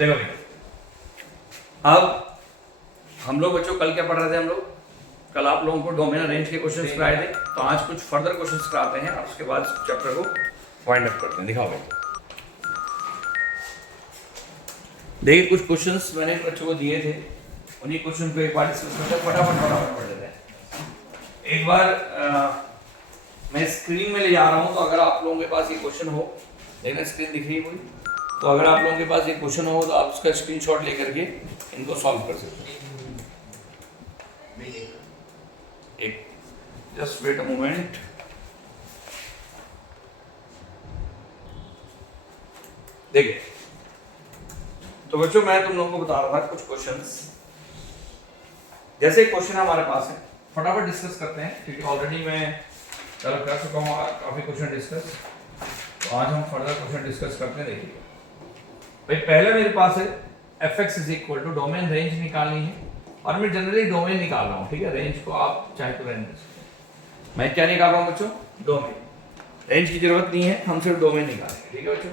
देखो भैया, अब हम लोग बच्चों कल क्या पढ़ रहे थे हम लोग? कल आप लोगों को डोमेन रेंज के क्वेश्चंस कराए थे, तो आज कुछ फर्दर क्वेश्चंस कराते हैं और उसके बाद चैप्टर को वाइंड अप करते हैं। दिखाओ भैया, देखिए कुछ क्वेश्चंस मैंने बच्चों को दिए थे, उन्हीं क्वेश्चन को एक बार डिस्कस करते हैं, फटाफट पढ़ लेते हैं। एक बार मैं स्क्रीन में ले जा रहा हूँ, तो अगर आप लोगों के पास ये क्वेश्चन हो, देखना स्क्रीन दिख रही है कोई, तो अगर आप लोगों के पास ये क्वेश्चन हो तो आप उसका स्क्रीनशॉट लेकर के इनको सॉल्व कर सकते हैं। एक जस्ट वेट अ मोमेंट। देखिए तो बच्चों, मैं तुम लोगों को बता रहा था कुछ क्वेश्चंस। जैसे क्वेश्चन हमारे पास है, फटाफट डिस्कस करते हैं क्योंकि ऑलरेडी मैं कल कर चुका हूँ काफी क्वेश्चन डिस्कस, तो आज हम फर्दर क्वेश्चन डिस्कस करते हैं। देखिए भाई, पहले मेरे पास है fx is equal to domain range निकालनी है, और मैं जनरली डोमेन निकाल रहा हूँ, ठीक है। रेंज को आप चाहे तो रहने दो, मैं क्या निकाल रहा हूँ बच्चों? डोमेन। रेंज की जरूरत नहीं है, हम सिर्फ डोमेन निकालेंगे, ठीक है बच्चों।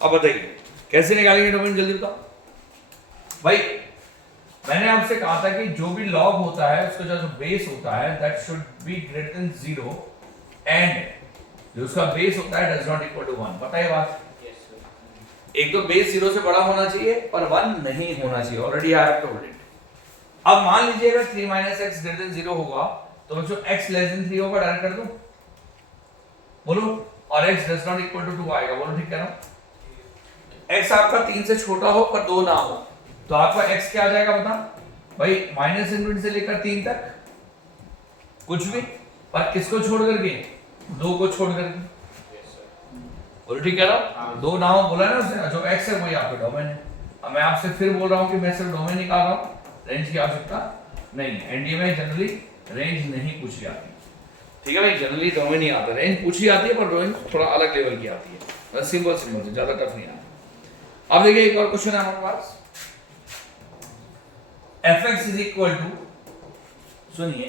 अब बताइए कैसे निकालेंगे डोमेन, जल्दी बताओ भाई। मैंने आपसे कहा था कि जो भी लॉग होता है उसका जो बेस होता है that should be greater then 0 and जो उसका बेस होता है डज नॉट इक्वल टू 1। पता है बात? एक तो बेस 0 से बड़ा होना चाहिए पर 1 नहीं होना चाहिए, already I have told it. अब मान लीजिए अगर 3 - x ग्रेटर देन 0 होगा तो बच्चों x लेस देन 3 होगा, डायरेक्ट कर दूं बोलो, और x does not equal to 2 आएगा, बोलो ठीक कह रहा हूं। x आपका 3 से छोटा हो पर 2 ना हो, तो आपका x क्या आ जाएगा बता भाई? -∞ से लेकर 3 तक कुछ भी, पर किसको छोड़ करके? 2 को छोड़ करके, बोलो ठीक कह रहा हूं। 2 ना हो बोला ना उसने, जो x है वही आपका डोमेन है। अब मैं आपसे फिर बोल रहा हूं कि मैं सिर्फ डोमेन निकाल रहा हूं, रेंज की आवश्यकता नहीं। एनडीए में जनरली रेंज नहीं पूछी जाती, ठीक है भाई। जनरली डोमेन ही आता है, रेंज पूछी जाती है पर रेंज थोड़ा अलग लेवल की आती है, बस सिंपल से, ज्यादा टफ नहीं आता। अब देखिए एक और क्वेश्चन है हमारे पास, fx इज इक्वल टू, सुनिए,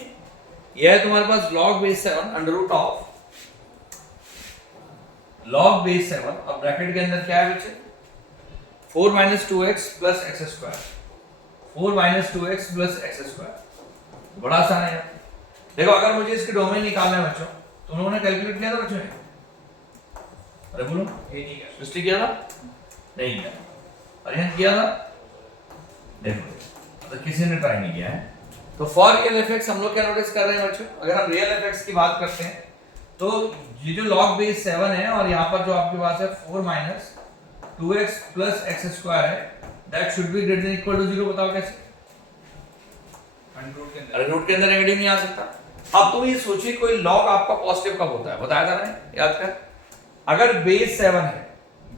यह है तुम्हारे पास log base 7 under root of log base 7। अब ब्रैकेट के अंदर क्या है बच्चे? 4 - 2x plus x square, 4 - 2x plus x square. बड़ा आसान है यार। देखो अगर मुझे इसके डोमेन निकालना है बच्चों, तुम लोगों ने कैलकुलेट किया था बच्चों? अरे बोलो, ये किया था? नहीं किया। और यहाँ किया था? देखो तो किसी ने ट्राई नहीं किया है। तो फॉर रियल एफएक्स हम लोग क्या नोटिस कर रहे हैं बच्चों? अगर हम रियल एफएक्स की बात करते हैं तो ये जो log base 7 है और यहाँ पर जो आपके पास है 4 - 2x प्लस एक्स स्क्वायर है, that should be greater than equal to 0। बताओ कैसे? अरे रूट के अंदर नेगेटिव नहीं आ सकता। अब तुम ये सोचिए कोई log आपका पॉजिटिव कब होता है? बताया था मैंने, याद कर। अगर बेस 7 है,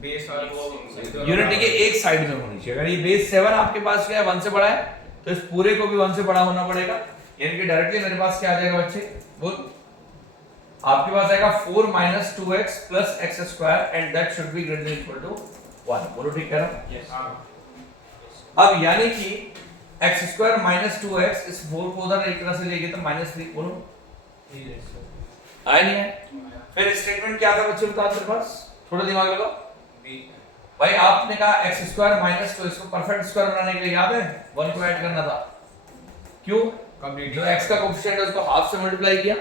बेस और वो यूनिटी के एक साइड में होनी चाहिए। अगर ये बेस 7 आपके पास क्या है, 1 से बड़ा है, तो इस पूरे को भी 1 से बड़ा होना पड़ेगा। यानी कि डायरेक्टली मेरे पास क्या आ जाएगा बच्चे? बोल, आपके पास आएगा 4 - 2x plus x square and that should be greater than equal to 1। बोलो ठीक कह रहा हूं? यस। अब यानी कि x स्क्वायर - 2x, इस 4 को उधर एक तरह से लेके तो -3। बोलो आया नहीं है? फिर स्टेटमेंट क्या था बच्चे, बताओ तेरे पास, थोड़ा दिमाग लगाओ भाई। आपने कहा x स्क्वायर माइनस 2, इसको परफेक्ट स्क्वायर बनाने के लिए याद है 1 को ऐड करना था। क्यों? जो x का कोएफिशिएंट है उसको हाफ से मल्टीप्लाई किया,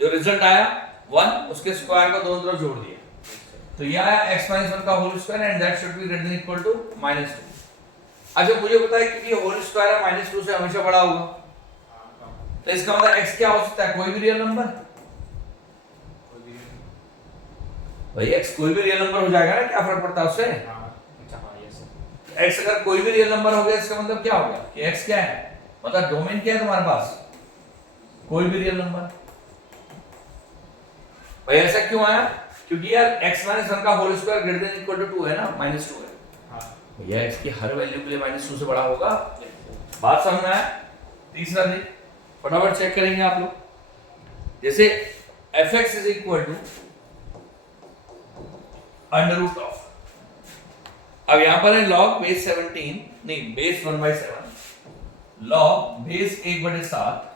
जो रिजल्ट आया 1, उसके स्क्वायर को दोनों तरफ जोड़ दिया, तो ये आया x - 1 का whole square and that should be greater than equal to -2। अच्छा मुझे पता है कि ये होल स्क्वायर है, -2 से हमेशा बड़ा होगा, तो इसका मतलब x क्या हो सकता है? कोई भी रियल नंबर भाई। x कोई भी रियल नंबर हो जाएगा ना, क्या फर्क पड़ता है उससे? x अगर कोई भी रियल नंबर हो गया, इसका मतलब क्या हो गया कि x क्या है, मतलब डोमेन क्या है तुम्हारे पास? कोई भी रियल नंबर। भाई ऐसा क्यों आया? क्योंकि यार x - 1 का whole square greater than equal to 2 है ना, -2 है। भैया x की हर वैल्यू के लिए -2 से बड़ा होगा। बात समझ में आया? तीसरा देख, फटाफट चेक करेंगे आप लोग। जैसे fx is equal to under root of, अब यहां पर है log बेस 17, नहीं बेस 1/7, log बेस 1/7,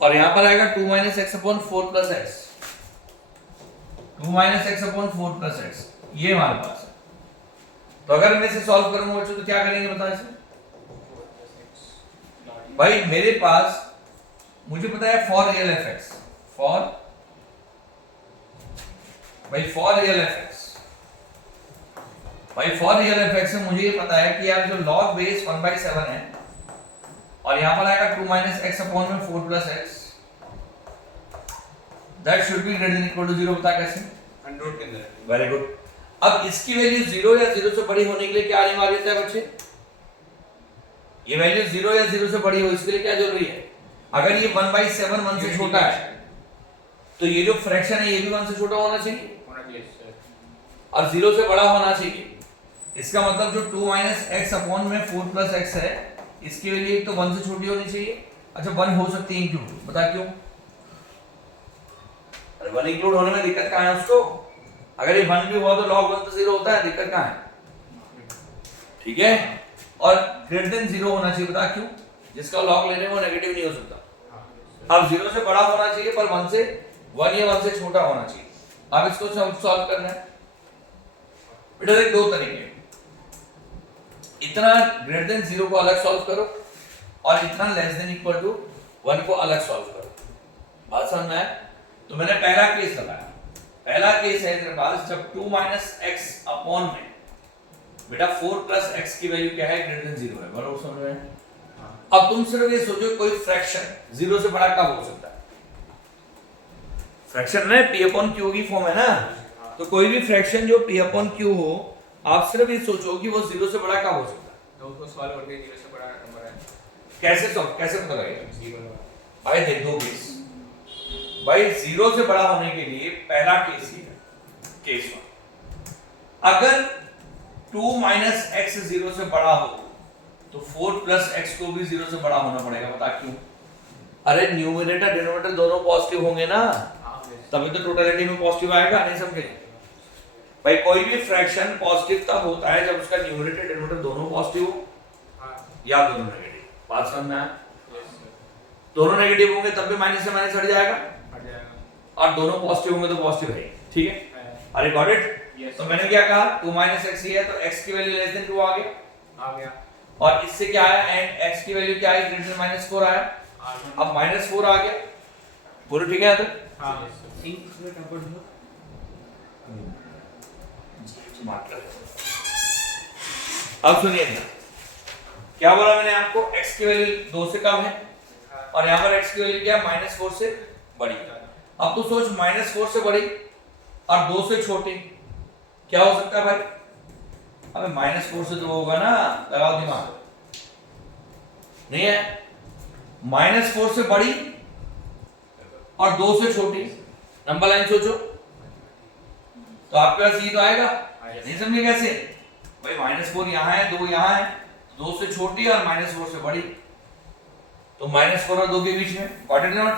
और यहां पर आएगा 2 - x/4 plus x, 2 - x/4 plus x, ये हमारे पास है। तो अगर मैं इसे सॉल्व करूंगा बच्चों तो क्या करेंगे बताओ इसे। भाई मेरे पास मुझे पता है for real F x, for real F x, भाई फॉर रियल एफ एक्स में मुझे ये पता है कि यार जो log बेस 1/7 है और यहां पर आएगा 2 माइनस एक्स अपॉन में 4 plus x, that should be greater than equal to 0। बता कैसे? अंडर के अंदर। Very good. अब इसकी वैल्यू 0 या 0 से बड़ी होने के लिए क्या अनिवार्यता है बच्चे? ये वैल्यू 0 या 0 से बड़ी हो इसके लिए क्या जरूरी है? अगर ये 1/7 1 से छोटा है तो ये जो फ्रैक्शन है ये भी 1 से छोटा होना चाहिए और 0 से बड़ा होना चाहिए। इसका मतलब जो 2 माइनस एक्स अपॉन में 4 प्लस एक्स है इसकी वैल्यू एक तो 1 से छोटी होनी चाहिए। अच्छा 1 हो सकती है इंक्लूड, बता क्यों? अरे 1 इंक्लूड होने में दिक्कत कहाँ है उसको? अगर ये 1 भी हुआ तो log 1 तो 0 होता है, दिक्कत कहाँ है? ठीक है। और ग्रेटर देन 0 होना चाहिए, बता क्यों? जिसका log लेने में वो नेगेटिव नहीं हो सकता। अब 0 से बड़ा होना चाहिए पर 1 या 1 से छोटा होना चाहिए। अब इसको सॉल्व करना है बेटा, देख दो तरीके, इतना ग्रेटर देन 0 को अलग सॉल्व करो और इतना लेस देन इक्वल टू 1 को अलग सॉल्व करो। बात समझ में आया? तो मैंने पहला केस लगाया। पहला केस है तेरे पास जब 2 माइनस एक्स अपॉन में बेटा 4 प्लस एक्स की वैल्यू क्या है? ग्रेटर देन 0 है। बराबर समझ में? अब तुम सिर्फ ये सोचो कोई फ्रैक्शन 0 से बड़ा कब हो सकता है? फ्रैक्शन में p अपॉन q की फॉर्म है ना, तो कोई भी फ्रैक्शन जो p अपॉन q हो आप सिर्फ ये सोचो कि वो 0 से बड़ा कब हो सकता है। तो उसको सॉल्व करके 0 से बड़ा नंबर है कैसे सॉल्व, कैसे पता लगेगा? 0 भाई देख दो केस, भाई 0 से बड़ा होने के लिए पहला केस ही है केस 1। अगर 2 माइनस एक्स 0 से बड़ा हो तो 4 प्लस एक्स को भी 0 से बड़ा होना पड़ेगा। बता क्यों? अरे न्यूमरेटर डिनोमिनेटर दोनों पॉजिटिव होंगे ना, तभी तो टोटलिटी में पॉजिटिव आएगा। नहीं समझे भाई? कोई भी फ्रैक्शन पॉजिटिव तब होता है जब उसका न्यूमरेटर डिनोमिनेटर दोनों पॉजिटिव हो या दोनों नेगेटिव। बात समझ में आया? दोनों नेगेटिव होंगे तब भी माइनस से माइनस हट जाएगा और दोनों पॉजिटिव होंगे तो पॉजिटिव है। ठीक है, अरे गॉट इट। तो मैंने क्या कहा 2 माइनस एक्स ही है तो एक्स की वैल्यू लेस देन 2 आ गया और इससे क्या आया एंड एक्स की वैल्यू क्या है? ग्रेटर देन -4 आया। अब -4 आ गया, बोलो ठीक है? हां अब सुनिए क्या बोला मैंने आपको, x की वैल्यू 2 से कम है और यहाँ पर x की वैल्यू क्या है? -4 से बड़ी। अब तो सोच -4 से बड़ी और 2 से छोटी क्या हो सकता है भाई? अबे -4 से तो होगा ना, लगाओ दिमाग। नहीं है, -4 से बड़ी और 2 से छोटी, नंबर लाइन सोचो तो आपके पास ये तो आएगा। नहीं समझे कैसे? भाई -4 यहाँ है, 2 यहाँ है, 2 से छोटी और -4 से बड़ी, तो -4 और 2 के बीच में। Got it not?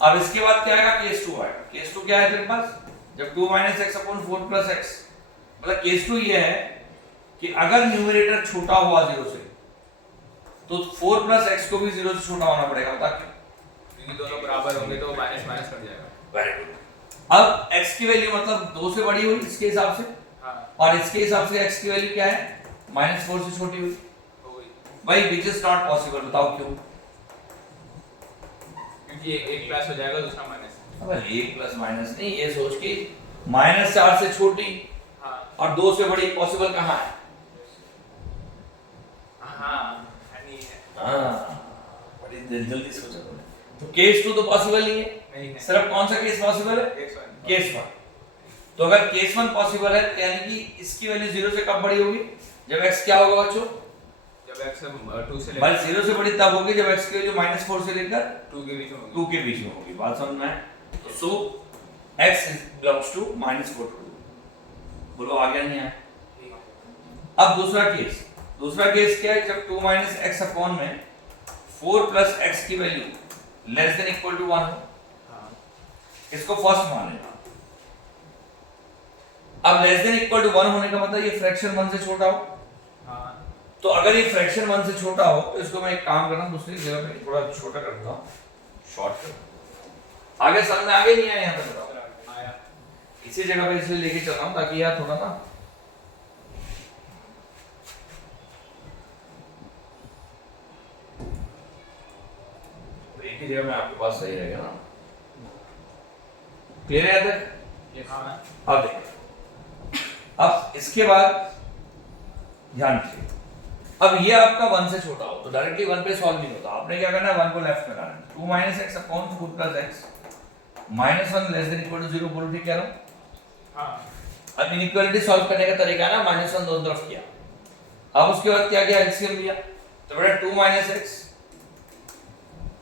अब इसके बाद क्या आएगा? केस 2 आएगा। केस 2 क्या है तेरे पास? जब 2 minus x upon 4 plus x, मतलब केस 2 ये है कि अगर न्यूमरेटर छोटा हुआ 0 से तो 4 प्लस एक्स को भी 0 से छोटा होना पड़ेगा। बता क्यों? क्योंकि दोनों बराबर होंगे तो माइनस माइनस कट जाएगा। Very good. अब x की वैल्यू मतलब 2 से बड़ी हुई इसके हिसाब से और इसके हिसाब से x की वैल्यू क्या है? -4 से छोटी हुई। हो गई भाई विच इज नॉट पॉसिबल, बताओ क्यों? क्योंकि एक प्लस हो जाएगा दूसरा माइनस। अबे 1 प्लस माइनस नहीं, ये सोच कि -4 से छोटी हां और 2 से बड़ी पॉसिबल कहां है? हां नहीं है। हां, बड़ी जल्दी सोचा तुमने। तो केस 2 तो पॉसिबल नहीं है। सिर्फ कौन सा केस पॉसिबल है? केस 1। तो अगर केस 1 पॉसिबल है तो यानी कि इसकी वैल्यू 0 से कब बड़ी होगी? जब x क्या होगा बच्चों? जब x 2 से भाई 0 से बड़ी तब होगी जब x की वैल्यू -4 से लेकर 2 के बीच में होगी। 2 के बीच में होगी। बात समझ में आए? तो सो x बिलोंग्स टू -4 to 2। बोलो आ गया नहीं आया? अब दूसरा केस क्या है? जब 2 माइनस एक्स अपॉन में 4 प्लस एक्स की value less than equal to 1 हो। इसको फर्स्ट मान लेना। अब लेस देन इक्वल टू 1 होने का मतलब ये फ्रैक्शन 1 से छोटा हो। तो अगर ये फ्रैक्शन 1 से छोटा हो तो इसको मैं एक काम करना दूसरी जगह पे थोड़ा छोटा कर देता हूं, शॉर्ट कर। आगे समझ में आगे नहीं आया? यहां तक बताओ। आया। इसी जगह पे इसलिए लेके चल रहा हूं ताकि यार थोड़ा ना की जगह में आपके पास सही रहेगा ना। क्लियर है तक? हाँ अब देखिए, अब इसके बाद ध्यान दीजिए, अब ये आपका 1 से छोटा हो तो डायरेक्टली 1 पे सॉल्व नहीं होता, आपने क्या करना है 1 को लेफ्ट में लाना है। 2 minus x upon 4 plus x minus 1 less than equal to 0 बोलो, ठीक कह रहा हूं? हाँ अब इनइक्वालिटी सॉल्व करने का तरीका ना -1 दोनों तरफ किया, अब उसके बाद क्या किया, एलसीएम लिया, तो बेटा 2 माइनस एक्स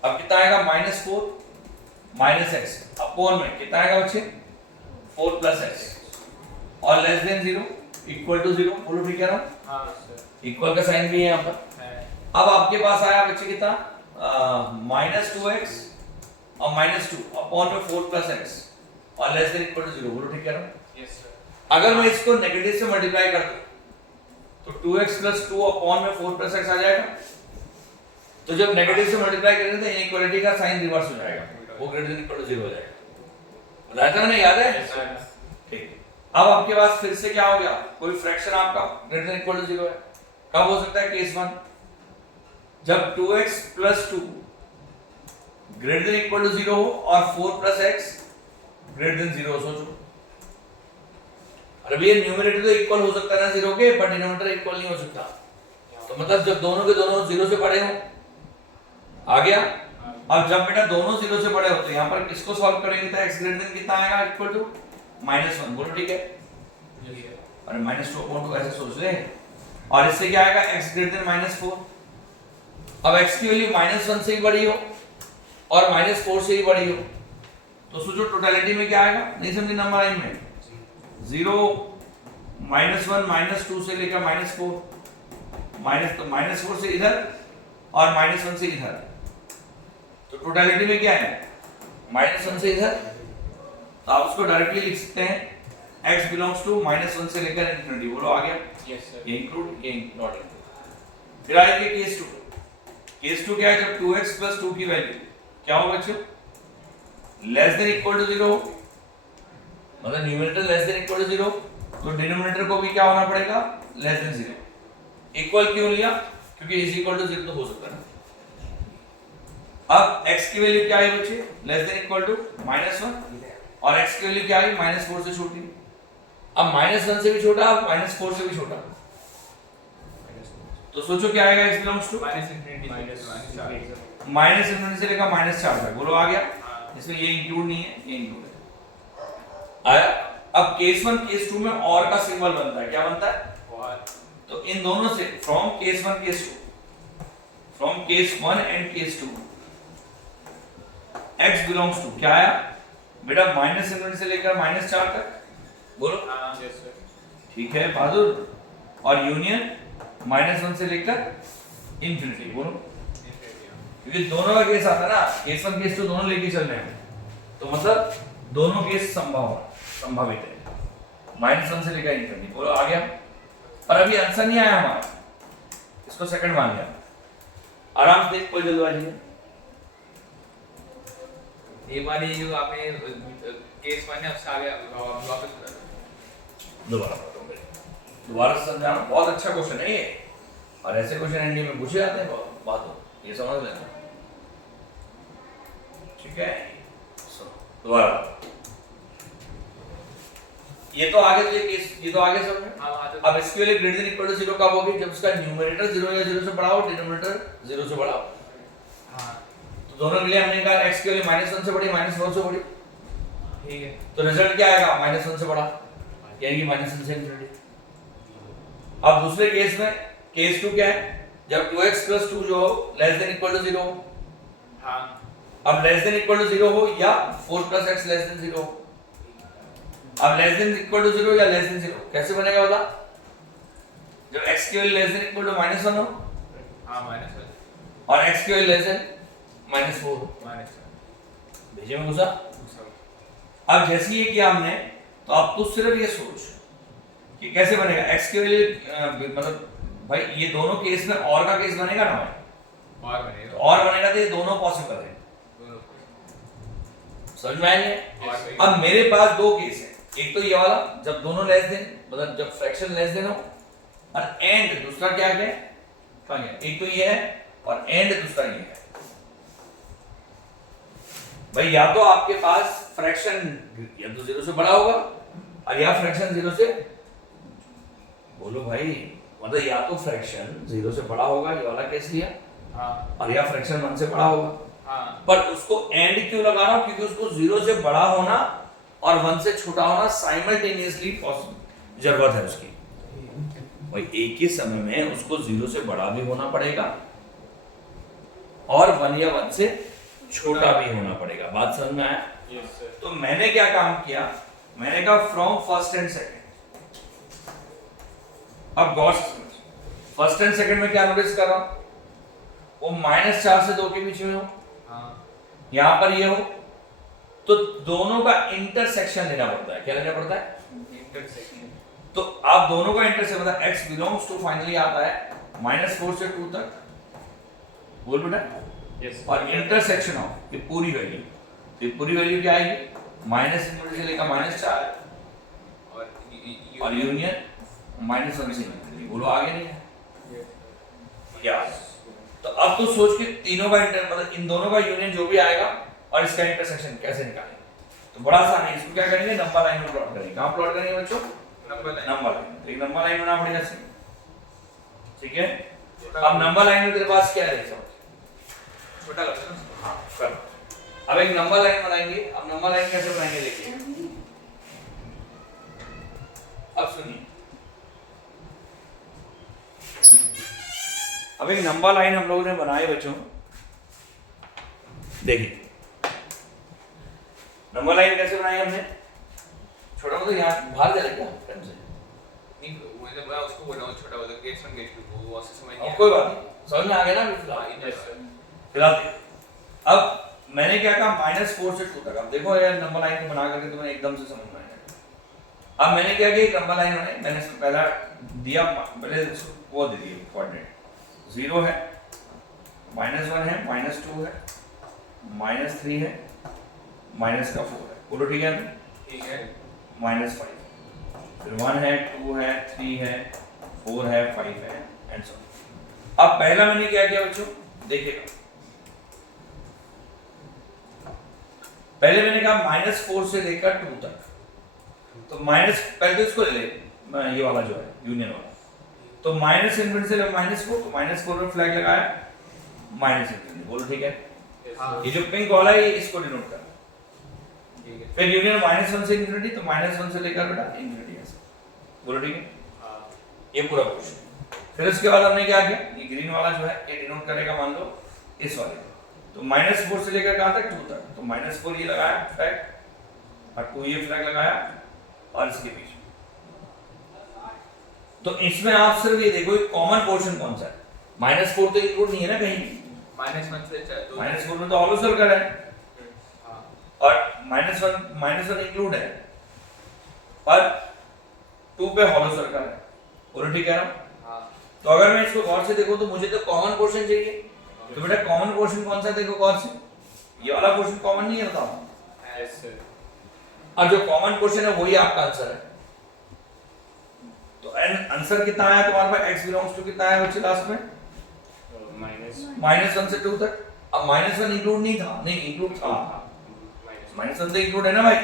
अब कितना आएगा -4 माइनस एक्स अपॉन में कितना आएगा बच्चे 4 प्लस एक्स और लेस देन 0 इक्वल टू 0 बोलो, ठीक कह रहा हूं? हाँ सर इक्वल का साइन भी है यहाँ पर। है अब आपके पास आया बच्चे कितना -2x और -2 अपॉन में 4 प्लस एक्स और लेस देन इक्वल टू 0 बोलो, ठीक कह रहा हूं? यस सर अगर मैं इसको नेगेटिव से मल्टीप्लाई कर दूं तो 2x प्लस 2 अपॉन में 4 प्लस एक्स आ जाएगा, तो जब नेगेटिव से मल्टीप्लाई करेंगे तो इनइक्वालिटी का साइन रिवर्स हो जाएगा, वो ग्रेटर देन इक्वल टू 0 हो जाएगा। बताया था मैंने, याद है? ठीक, अब आपके पास फिर से क्या हो गया, कोई फ्रैक्शन आपका ग्रेटर देन इक्वल टू 0 है, कब हो सकता है, केस 1 जब 2x plus 2 greater than equal to 0 हो और 4 प्लस एक्स ग्रेटर देन 0 हो। सोचो, अरे ये न्यूमरेटर तो इक्वल हो सकता है ना 0 के, पर डिनोमिनेटर इक्वल नहीं हो सकता, तो मतलब जब दोनों के दोनों 0 से बड़े हो, आ गया? अब जब बेटा दोनों 0 से बड़े होते हैं, यहाँ पर किसको सॉल्व करेंगे तो x ग्रेटर देन कितना आएगा, इक्वल टू -1 बोलो, ठीक है? अरे -2 अपॉन 2 ऐसे सोच ले, और इससे क्या आएगा x ग्रेटर देन -4। अब x की वैल्यू -1 से ही बड़ी हो और -4 से ही बड़ी हो, तो सोचो टोटलिटी में क्या आएगा, नहीं समझे नंबर लाइन में 0 -1 -2 से लेकर -4 तो -4 से इधर और -1 से इधर, तो टोटलिटी में क्या है -1 से इधर, तो आप उसको डायरेक्टली लिख सकते हैं x बिलोंग्स टू -1 से लेकर इंफिनिटी बोलो, आ गया? यस सर ये इंक्लूड ये नॉट इंक्लूड। फिर आएगी केस 2, केस 2 क्या है, जब 2x प्लस 2 की वैल्यू क्या हो बच्चों, लेस देन इक्वल टू 0, मतलब numerator less than equal to 0, तो डिनोमिनेटर को भी क्या होना पड़ेगा, लेस देन 0। इक्वल क्यों लिया, क्योंकि इज इक्वल टू 0 तो हो सकता है ना। अब x की वैल्यू क्या है बच्चे, लेस देन इक्वल टू -1 और x की वैल्यू क्या है, -4 से छोटी, अब -1 से भी छोटा, अब -4 से भी छोटा, तो सोचो क्या आएगा, x belongs to minus infinity minus infinity से लेकर -4 तक बोलो, आ गया? इसमें ये इंक्लूड नहीं है, ये इंक्लूड है, आया? अब केस 1 केस 2 में और का सिंबल बनता है, क्या बनता है, और तो इन दोनों से from case 1 case 2, from case 1 and case 2 x belongs to क्या आया बेटा, माइनस इन्फिनिटी से लेकर -4 तक बोलो, हाँ यस सर ठीक है बहादुर, और यूनियन -1 से लेकर इंफिनिटी बोलो, क्योंकि दोनों का केस आता है ना, केस 1 केस 2 दोनों लेके चल रहे हैं, तो मतलब दोनों केस संभावित है, -1 से लेकर इंफिनिटी बोलो, आ गया? और अभी आंसर नहीं आया हमारा, इसको सेकंड मान लिया, आराम से देख, कोई जल्दबाजी नहीं। ये वाली जो आपने केस 1 है उससे आगे वापस दोबारा से समझाना, बहुत अच्छा क्वेश्चन है ये, और ऐसे क्वेश्चन एनडी में पूछे जाते हैं, बात हो ये समझ लेना, ठीक है? दोबारा ये तो आगे, तो ये केस ये तो आगे समझ में। अब इसके लिए ग्रेटर देन इक्वल टू 0 कब होगी, जब उसका न्यूमरेटर 0 या 0 से बड़ा हो, डिनोमिनेटर 0 से बड़ा हो। हाँ तो दोनों के लिए हमने कहा x के लिए -1 से बड़ी, -4 से बड़ी, ठीक है, तो रिजल्ट क्या आएगा, -1 से बड़ा, यानी कि -1 से इंफिनिटी। अब दूसरे केस में केस 2 क्या है, जब 2x प्लस 2 जो हो लेस देन इक्वल टू 0 हो, हाँ अब लेस देन इक्वल टू 0 हो या 4 प्लस x लेस देन 0 हो, अब लेस देन इक्वल टू 0 या लेस देन 0 कैसे बनेगा बता, जब x की value less than equal to -1 हो हाँ माइनस और x की वैल्यू लेस देन -4 हो, माइनस भेजे में घुसा। अब जैसे ये किया हमने, तो अब तू सिर्फ ये सोच कि कैसे बनेगा, x की वैल्यू मतलब भाई ये दोनों केस में और का केस बनेगा ना भाई, और बनेगा, तो और बनेगा तो ये दोनों पॉसिबल है, समझ में आया? अब मेरे पास दो केस है, एक तो ये वाला जब दोनों लेस देन, मतलब जब फ्रैक्शन लेस देन हो, और एंड दूसरा क्या है, एक तो ये है और एंड दूसरा ये है। भाई या तो आपके पास फ्रैक्शन या तो 0 से बड़ा होगा और या फ्रैक्शन 0 से, बोलो भाई, मतलब या तो फ्रैक्शन 0 से बड़ा होगा, ये वाला केस लिया, हाँ और या फ्रैक्शन 1 से बड़ा होगा। हाँ पर उसको एंड क्यों लगा रहा हूं? क्योंकि उसको 0 से बड़ा होना और 1 से छोटा होना साइमल्टेनियसली पॉसिबल जरूरत है उसकी। भाई एक ही समय में उसको 0 से बड़ा भी होना पड़ेगा और 1 या 1 से छोटा भी होना पड़ेगा। बात समझ में आया? Yes sir. तो मैंने क्या काम किया, मैंने कहा फ्रॉम फर्स्ट एंड सेकंड। अब गौर से समझ, फर्स्ट एंड सेकंड में क्या नोटिस कर रहा हूं, वो -4 से 2 के बीच में हो, हाँ यहां पर ये हो, तो दोनों का इंटरसेक्शन लेना पड़ता है। क्या लेना पड़ता है? इंटरसेक्शन। तो आप दोनों का इंटरसेक्शन, मतलब x बिलोंग्स टू फाइनली आता है -4 से 2 तक, बोल बेटा। यस और इंटरसेक्शन ऑफ ये पूरी वैल्यू, तो ये पूरी वैल्यू क्या आएगी, -∞ से लेकर -4 और यूनियन -1 से ∞ बोलो आगे नहीं है क्या? तो अब तो सोच के तीनों का मतलब इन दोनों का यूनियन जो भी आएगा और इसका इंटरसेक्शन कैसे निकालेंगे, तो बड़ा आसान है। इसको क्या करेंगे, नंबर लाइन में प्लॉट करेंगे। कहां प्लॉट करेंगे बच्चों? Number line. Number line. तो एक नंबर लाइन बना पड़ेगा इससे, ठीक है। अब नंबर लाइन में तेरे पास क्या है, छोटा कर दो ना। हाँ कर। अब एक नंबर लाइन बनाएंगे। अब नंबर लाइन कैसे बनाएंगे देखिए, अब सुनिए। अब एक नंबर लाइन हम लोगों ने बनाई बच्चों, देखिए नंबर लाइन कैसे बनाई हमने, छोटा मतलब यहाँ बाहर चले क्या फ्रेंड से, नहीं मैं उसको बोल रहा हूँ छोटा वाला गेट्स 1 गेट्स 2 वो ऐसे समझ नहीं अब कोई बात नहीं, समझ में आ गया ना फिलहाल। Yes sir. फिलहाल अब मैंने क्या कहा, -4 से 2 तक। अब देखो यार नंबर लाइन को बना करके तुम्हें एकदम से समझ में आएगा। अब मैंने क्या किया, एक नंबर लाइन बनाई, मैंने इसको पहला दिया, पहले वो दे दिए कोऑर्डिनेट, 0 है, -1 है, -2 है, -3 है, -4 है, बोलो ठीक है? ठीक है। -5, फिर 1 है, 2 है, 3 है, 4 है, 5 है एंड सो। अब पहला मैंने क्या किया बच्चों, देखिएगा, पहले मैंने कहा -4 से लेकर 2 तक, तो पहले तो इसको ले ले, ये वाला जो है यूनियन वाला, तो -∞ से लेकर -4, तो -4 में फ्लैग लगाया, -∞, बोलो ठीक है? हाँ ये जो पिंक वाला है इसको डिनोट कर, ठीक है। फिर यूनियन -1 से ∞, तो -1 से लेकर बेटा ∞, ऐसे बोलो ठीक है? हाँ ये पूरा क्वेश्चन। फिर उसके बाद हमने क्या किया, ये ग्रीन वाला जो है ये डिनोट करेगा मान लो इस वाले को, तो -4 से लेकर कहां तक, 2 तक, तो -4 ये लगाया फ्लैग और 2 ये फ्लैग लगाया और इसके बीच में। तो इसमें आप सिर्फ ये देखो कॉमन पोर्शन कौन सा है, -4 तो इंक्लूड नहीं है ना कहीं भी, -1 से 2 -4 में तो हॉलो सर्कल है हाँ और -1 इंक्लूड है, पर 2 पे हॉलो सर्कल है, बोलो ठीक है ना? हाँ तो अगर मैं इसको गौर से देखूं तो मुझे तो कॉमन पोर्शन चाहिए, तो बेटा कॉमन पोर्शन कौन सा है, देखो गौर से, ये वाला पोर्शन कॉमन नहीं है, बताओ। Yes sir. और जो कॉमन पोर्शन है वही आपका आंसर है। तो आंसर कितना आया तुम्हारे पास, x बिलोंग्स टू कितना आया बच्चे लास्ट में, -1 से 2 तक। अब -1 इंक्लूड नहीं था, नहीं इंक्लूड था, -1 तो इंक्लूड है ना भाई,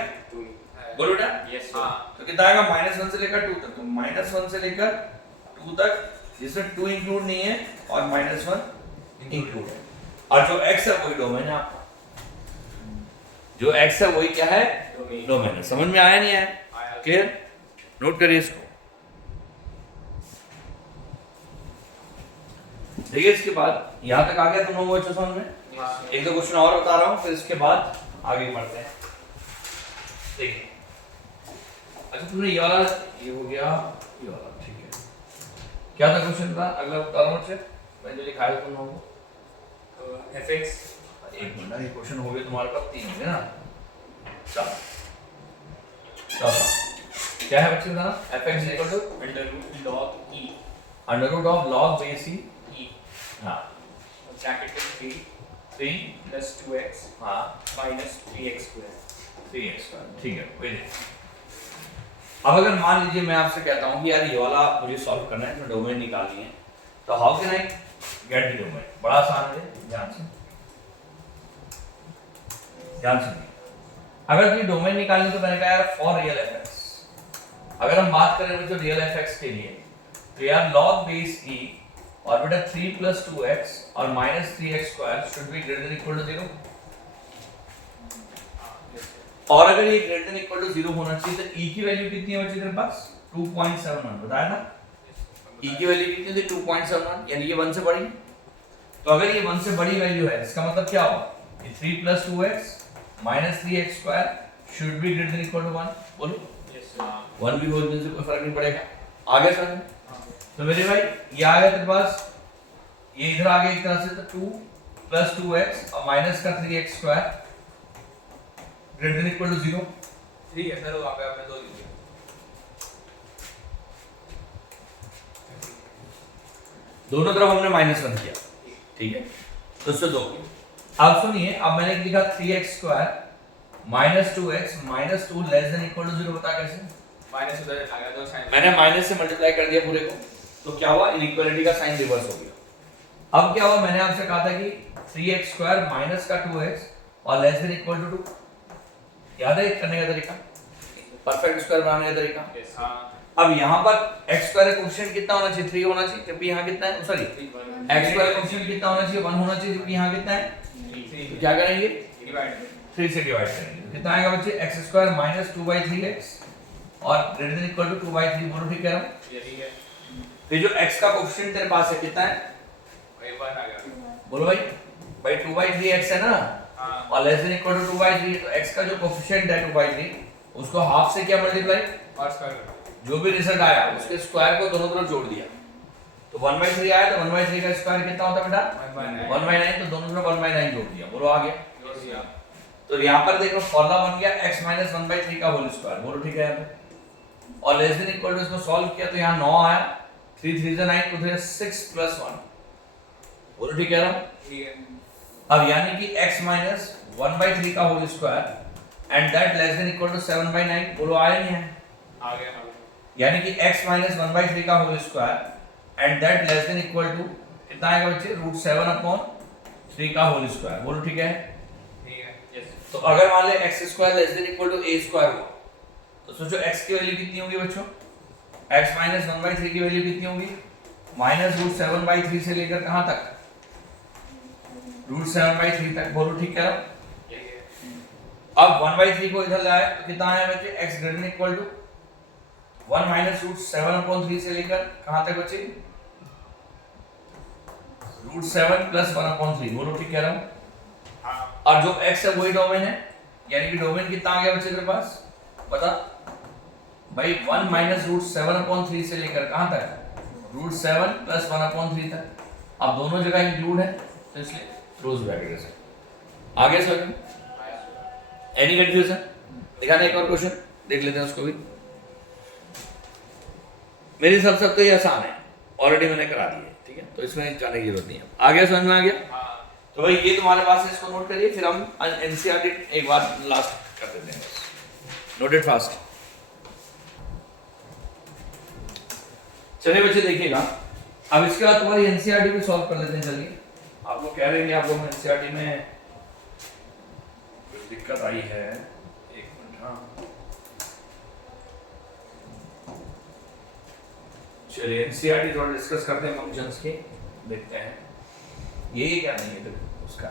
बोलो बेटा। यस हाँ तो कितना आएगा, -1 से लेकर 2 तक, तो -1 से लेकर 2 तक, जिसमें 2 इंक्लूड नहीं है और -1 इंक्लूड है, और जो x है वही डोमेन है आपका, जो x है वही क्या है, डोमेन है। समझ में आया नहीं आया, क्लियर? नोट करिए इसको। देखिए इसके बाद यहां तक आ गया तुम लोगों को अच्छे समझ में। हाँ एक दो क्वेश्चन और बता रहा हूं, फिर इसके बाद आगे बढ़ते हैं। देखिए अच्छा तुमने ये वाला, ये हो गया, ये वाला ठीक है। क्या था क्वेश्चन था, अगला बता रहा हूं मुझसे, मैंने जो लिखा है तुम लोगों को, fx एक मिनट, ये क्वेश्चन हो गए तुम्हारे पास 3 हो गए ना, चलो क्या है बच्चे का, fx equal to log e √log base e हां ब्रैकेट में 3 प्लस 2x हां माइनस 3x स्क्वायर 3x ठीक है। कोई नहीं, अब अगर मान लीजिए मैं आपसे कहता हूं कि यार ये वाला मुझे सॉल्व करना है, इसमें डोमेन निकालनी है, तो how can I get the domain? बड़ा आसान है, ध्यान से ध्यान सुनिए, अगर तुझे डोमेन निकालनी तो मैंने कहा यार फॉर रियल एफ एक्स, अगर हम बात करें बच्चों रियल एफ एक्स के लिए तो यार log बेस e और बेटा 3 plus 2x और minus 3x square should be greater than equal to 0, और अगर ये greater than equal to 0 होना चाहिए तो e की वैल्यू कितनी है बच्चे तेरे पास 2.71 बताया ना, e की वैल्यू कितनी थी 2.71, यानी ये 1 से बड़ी, तो अगर ये 1 से बड़ी वैल्यू है इसका मतलब क्या होगा कि 3 plus 2x minus 3x square should be greater than equal to 1, बोलो 1 भी हो जाने से कोई फर्क नहीं पड़ेगा, आगे समझ। तो मेरे भाई ये आ गया तेरे पास, ये इधर आ गया एक तरह से, तो 2 plus 2x और माइनस का 3x square greater than equal to 0, ठीक है सर, वहां पे आपने 2 लिखे, दोनों तरफ हमने -1 किया, ठीक है, तो उससे 2। अब सुनिए, अब मैंने लिखा 3x square minus 2x minus 2 less than equal to 0, बता कैसे, माइनस उधर आ गया तो साइन, मैंने माइनस से मल्टीप्लाई कर दिया पूरे को, तो क्या हुआ इनइक्वालिटी का साइन रिवर्स हो गया। अब क्या हुआ, मैंने आपसे कहा था कि 3x स्क्वायर माइनस का 2x और लेस देन इक्वल टू 2, याद है करने का तरीका, परफेक्ट स्क्वायर बनाने का तरीका। हां, अब यहाँ पर x स्क्वायर का कोएफिशिएंट कितना होना चाहिए 3 होना चाहिए, जबकि यहाँ कितना है, सॉरी x स्क्वायर का कोएफिशिएंट कितना होना चाहिए 1 होना चाहिए, जबकि यहाँ कितना है 3, तो क्या करेंगे डिवाइड 3 से डिवाइड करेंगे, तो कितना आएगा बच्चे x स्क्वायर माइनस 2/3x और ग्रेटर देन इक्वल टू 2/3, बोलो ठीक कह रहा हूँ। ये ठीक है, ये जो x का कोएफिशिएंट तेरे पास है कितना है, वही 1 आ गया, बोलो भाई 2/3x है ना, हां, और लेस देन इक्वल टू 2/3, तो x का जो कोएफिशिएंट है 2/3 उसको हाफ से क्या मल्टीप्लाई, और स्क्वायर जो भी रिजल्ट आया उसके स्क्वायर को दोनों तरफ जोड़ दिया, तो 1/3 आया तो 1/3 का स्क्वायर कितना होता है बेटा 1/9, तो दोनों तरफ 1/9 जोड़ दिया, बोलो आ गया। जोड़ दिया, तो यहाँ पर देखो फॉर्मूला बन गया x माइनस 1/3 का होल स्क्वायर, बोलो ठीक है यहाँ पे, और लेस देन इक्वल टू इसको सॉल्व किया तो यहाँ 9 आया, 3 3 9, 2 3 6 प्लस 1, बोलो ठीक कह रहा हूँ। ठीक है, अब यानी कि x माइनस 1/3 का whole square and that less than equal to 7/9, बोलो आया नहीं है, आ गया, यानी कि x माइनस 1/3 का whole square and that less than equal to कितना आएगा बच्चे √7/3 का होल स्क्वायर, बोलो ठीक है। ठीक है, यस, तो अगर मान ले x square less than equal to a square हुआ तो सोचो x की वैल्यू कितनी होगी बच्चों, x माइनस 1/3 की वैल्यू कितनी होगी -√7/3 से लेकर कहां तक √7/3 तक, बोलो ठीक कह रहा हूं। ये है, अब 1/3 को इधर लाए तो कितना आया बच्चे x greater than equal to 1 -√7/3 से लेकर कहां तक बच्चे √7 + 1/3, बोलो ठीक कह रहा हूं। हां, और जो x है वही डोमेन है, यानी कि डोमेन कितना आ गया बच्चे तेरे पास बता भाई 1 -√7/3 से लेकर कहां तक √7 + 1/3 तक, अब दोनों जगह इंक्लूड है तो इसलिए क्लोज ब्रैकेट से आगे समझ में, एनी कंफ्यूजन, दिखाने एक और क्वेश्चन देख लेते हैं उसको भी, मेरे हिसाब से तो ये आसान है, ऑलरेडी मैंने करा दी है, ठीक है, तो इसमें जाने की जरूरत नहीं है, आगे समझ में आ गया। हां, तो भाई ये तुम्हारे पास है, इसको नोट करिए, फिर हम एनसीईआरटी एक बार लास्ट कर देते हैं, नोटेड फास्ट। चलिए बच्चे देखिएगा, अब इसके बाद तुम्हारी एनसीईआरटी भी सॉल्व कर लेते हैं, चलिए। आप लोग कह रहे हैं कि आप लोग एनसीईआरटी में कुछ दिक्कत आई है, एक मिनट, हाँ चलिए एनसीईआरटी थोड़ा डिस्कस करते हैं, फंक्शंस के देखते हैं, ये क्या नहीं है तो उसका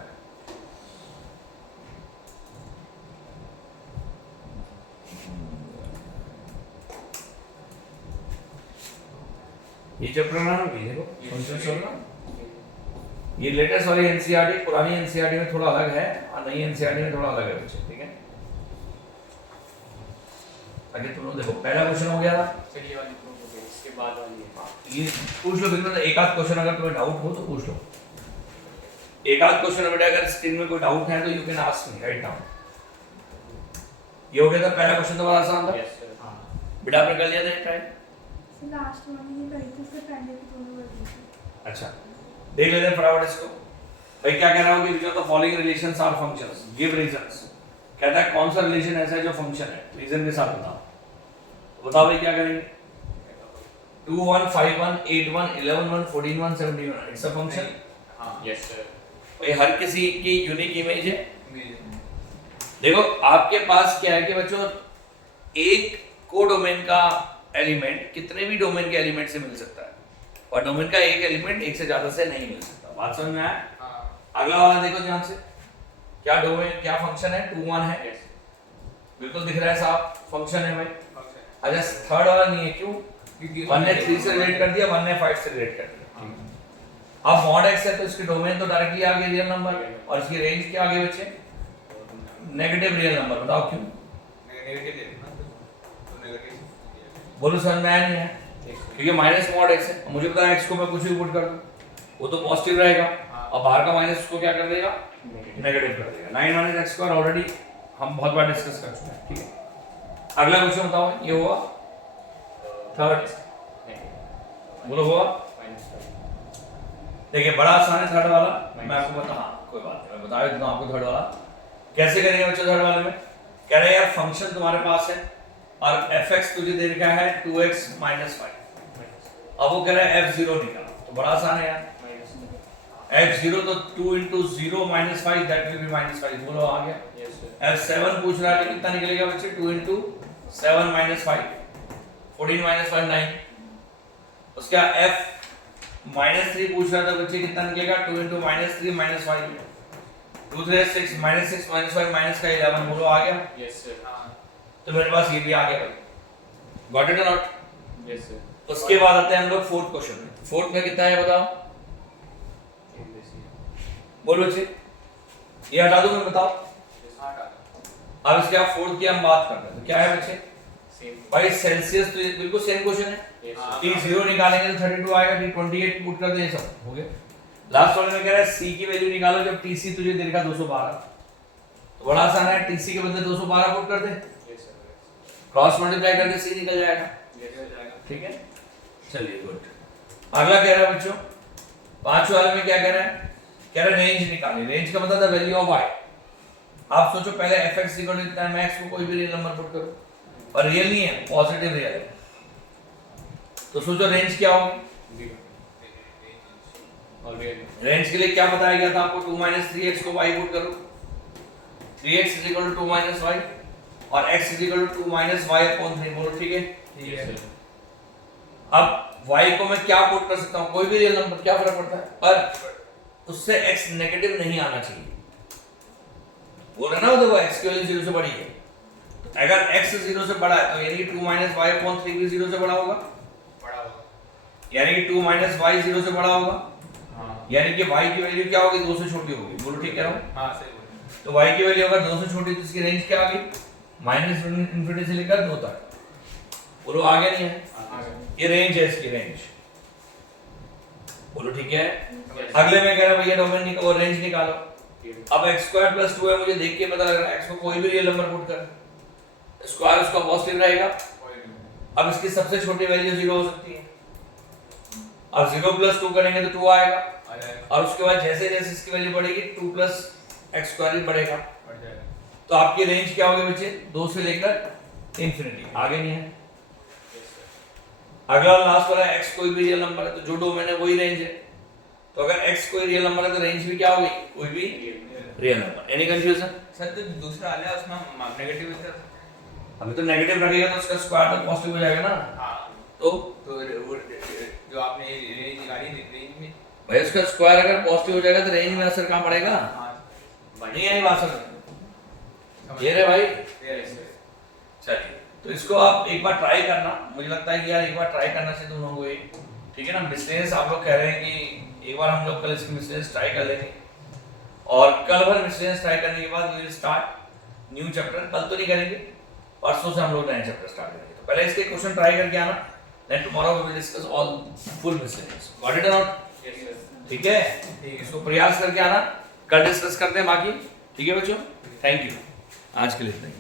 ये चैप्टर ना देखो फंक्शन चलना, ये लेटेस्ट वाली एनसीईआरटी पुरानी एनसीईआरटी में थोड़ा अलग है और नई एनसीईआरटी में थोड़ा अलग है बच्चे, ठीक है। आगे तुम लोग देखो, पहला क्वेश्चन हो गया था, चलिए वाली प्रूफ हो गई, इसके बाद वाली है, ये पूछ लो बिल्कुल, एक आध क्वेश्चन अगर तुम्हें डाउट हो तो पूछ लो, एक आध क्वेश्चन बेटा अगर स्क्रीन में कोई डाउट है तो you can ask me right now. ये हो गया था पहला क्वेश्चन, तुम्हारा आसान था यस सर, हां, बेटा, आपने कर लिया था ट्राई, लास्ट वाली नहीं करी थी, उससे पहले की दोनों कर दी थी। अच्छा देख लेते हैं फटाफट इसको। भाई क्या कह रहा हूँ कि which of the following relations are functions, give reasons, कहता है कौन सा रिलेशन ऐसा है जो फंक्शन है, रीजन के साथ बताओ, तो बताओ भाई क्या करेंगे, 2 1 5 1 8 1 11 1 14 1 17 1, इट्स अ फंक्शन। हां, यस सर, भाई हर किसी की यूनिक इमेज है, देखो आपके पास क्या है कि बच्चों एक कोडोमेन का एलिमेंट कितने भी डोमेन के एलिमेंट से मिल सकता है, और डोमेन का एक एलिमेंट एक से ज्यादा से नहीं मिल सकता। बात समझ में आया? हाँ अगला वाला देखो ध्यान से, क्या डोमेन क्या फंक्शन है, 2 1 है, बिल्कुल दिख रहा है साहब, फंक्शन है भाई। फंक्शन अच्छा थर्ड वाला नहीं है, क्यों? क्योंकि 1 ने 3 से रिलेट कर दिया, 1 ने 5 से रिलेट कर दिया। अब मॉड x है तो इसके डोमेन तो डायरेक्टली आ गए रियल नंबर, और इसकी रेंज क्या आगे बचे? Negative real number. बताओ क्यों? नेगेटिव ले लेना तो नेगेटिव बोलो समझ में आया नहीं है? क्योंकि माइनस मॉड x है, मुझे पता है x को मैं कुछ भी पुट कर दूं वो तो पॉजिटिव रहेगा, और बाहर का माइनस उसको क्या कर देगा? नेगेटिव कर देगा। 9 माइनस एक्स स्क्वायर ऑलरेडी हम बहुत बार डिस्कस कर चुके हैं, ठीक है। अगला क्वेश्चन बताओ, ये हुआ थर्ड, बोलो हुआ। देखिए बड़ा आसान है थर्ड वाला, मैं आपको बता, हाँ कोई बात नहीं, मैं बता देता हूं आपको थर्ड वाला कैसे करेंगे बच्चों। थर्ड वाले में कह रहे हैं यार फंक्शन तुम्हारे पास है और fx तुझे दे रखा है 2x - 5, अब वो कह रहा है f0 निकालो, तो बड़ा आसान है यार, f0 तो 2 into 0 - 5 that will be -5, बोलो आ गया। f7 पूछ रहा है तो कितना निकलेगा बच्चे? 2 into 7 - 5, 14 - 5 9। उसका f -3 पूछ रहा था बच्चे, कितना निकलेगा? 2 into -3 - 5, 2 3 6 -6 - 5 माइनस का 11, बोलो आ गया। यस सर हाँ तो मेरे पास ये भी आ गया भाई, गॉट इट और नॉट? यस सर उसके बाद आते हैं हम लोग फोर्थ क्वेश्चन में। फोर्थ में कितना है बताओ, बोलो बच्चे, ये हटा दो, मैं बताओ। अब इसके बाद फोर्थ की हम बात करते हैं, तो क्या है बच्चे? भाई सेल्सियस, तो ये बिल्कुल सेम क्वेश्चन है। T0 निकालेंगे तो 32 आएगा, T28 पुट कर दे, ये सब हो गया। लास्ट वाले में कह रहा है C की वैल्यू निकालो जब TC तुझे दे रखा 212, तो बड़ा आसान है, TC के बदले 212 पुट कर दे, क्रॉस मल्टीप्लाई कर दे, C निकल जाएगा, ठीक है। चलिए गुड। अगला कह रहा है बच्चों पांचवें वाले में क्या कह रहा है? कह रहा है रेंज निकाली। रेंज का मतलब था वैल्यू ऑफ y। आप सोचो पहले fx इक्वल टू इतना है, मैं x को कोई भी रियल नंबर पुट करूं, और रियल नहीं है, पॉजिटिव रियल है, तो सोचो रेंज क्या होगी? रेंज के लिए क्या बताया गया था आपको? 2 - 3x को y पुट करो, 3x = 2 - y, और x = 2 - y/3, बोलो ठीक है। ठीक है अब y को मैं क्या पुट कर सकता हूं? कोई भी रियल नंबर, क्या फर्क पड़ता है? पर उससे x नेगेटिव नहीं आना चाहिए, बोल रहे ना, वो देखो x की वैल्यू 0 से बड़ी है, अगर x 0 से बड़ा है तो यानी कि 2 - y/3 भी 0 से बड़ा होगा, बड़ा होगा यानी कि 2 - y 0 से बड़ा होगा, हाँ यानी कि y की वैल्यू क्या होगी? 2 से छोटी होगी, बोलो ठीक कह रहा हूं। हाँ सही बोल तो y की वैल्यू अगर 2 से छोटी तो इसकी रेंज क्या आ गई? -∞ से लेकर 2 तक, बोलो आ गया नहीं है? ये रेंज है, इसकी रेंज, बोलो ठीक है। अगले में कह रहा है भैया डोमेन निकालो, रेंज निकालो। अब x² + 2 है, मुझे देख के पता लग रहा है x को कोई भी रियल नंबर पुट कर, स्क्वायर उसका पॉजिटिव रहेगा। अब इसकी सबसे छोटी वैल्यू 0 हो सकती है, अब 0 + 2 करेंगे तो 2 आएगा, आ जाएगा और उसके बाद जैसे जैसे इसकी वैल्यू बढ़ेगी 2 + x² ही बढ़ेगा, बढ़ जाएगा तो आपकी रेंज क्या होगी बच्चे? 2 से लेकर इंफिनिटी, आगे नहीं है। यस सर अगला लास्ट वाला x कोई भी रियल नंबर है, तो जो डोमेन है वही रेंज है, तो अगर x कोई रियल नंबर है तो रेंज भी क्या होगी? कोई भी real number. Any confusion? Sir तो दूसरा आ जाए उसमें नेगेटिव इधर अभी तो नेगेटिव रखेगा तो उसका स्क्वायर तो पॉजिटिव हो जाएगा ना, हाँ तो जो आपने रेंज निकाली रेंज में भाई उसका स्क्वायर अगर पॉजिटिव हो जाएगा तो रेंज में असर कहाँ पड़ेगा? हाँ नहीं आई बात समझ? ये रे भाई, यस सर चलिए तो इसको आप एक बार ट्राई करना, मुझे लगता है कि यार एक बार ट्राई करना चाहिए दोनों को, ये ठीक है ना। मिसलेनियस आप लोग कह रहे हैं कि एक बार हम लोग कल इसकी मिसलेनियस ट्राई कर लेंगे, और कल भर मिसलेनियस ट्राई करने के बाद we will start new chapter. कल तो नहीं करेंगे, परसों से हम लोग नया चैप्टर स्टार्ट करेंगे, तो पहले इसके क्वेश्चन ट्राई करके आना, then tomorrow we will discuss all full miscellaneous. Got it और नॉट? यस सर ठीक है, इसको प्रयास करके आना, कल डिस्कस करते हैं बाकी, ठीक है बच्चों। थैंक यू, आज के लिए इतना ही।